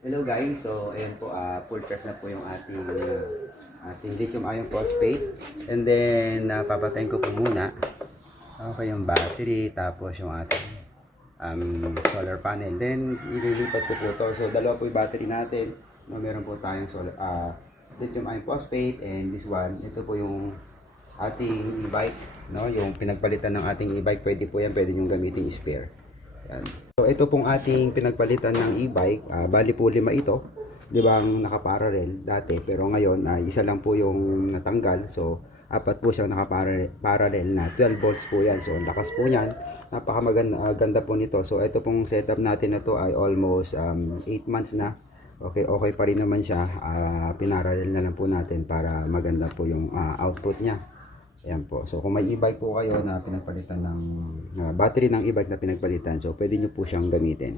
Hello guys, so ayan po, full charge na po yung ating lithium ion phosphate. And then, papatayin ko po muna. Okay, yung battery, tapos yung ating solar panel. Then, ililipat ko po ito. So, dalawa po yung battery natin. No, meron po tayong lithium ion phosphate, and this one, ito po yung ating e-bike. No? Yung pinagpalitan ng ating e-bike, pwede po yan, pwede nyo gamitin spare. Yan. So ito pong ating pinagpalitan ng e-bike, bali po 5 ito, 5 nakaparallel dati, pero ngayon isa lang po yung natanggal. So 4 po siyang nakaparallel na 12 volts po yan. So lakas po yan, napakamaganda po nito. So ito pong setup natin na to ay almost 8 months na. Okay pa rin naman siya. Pinarallel na lang po natin para maganda po yung output niya. Ayan po. So kung may e-bike po kayo na pinagpalitan ng battery ng e-bike na pinagpalitan, so pwede nyo po siyang gamitin.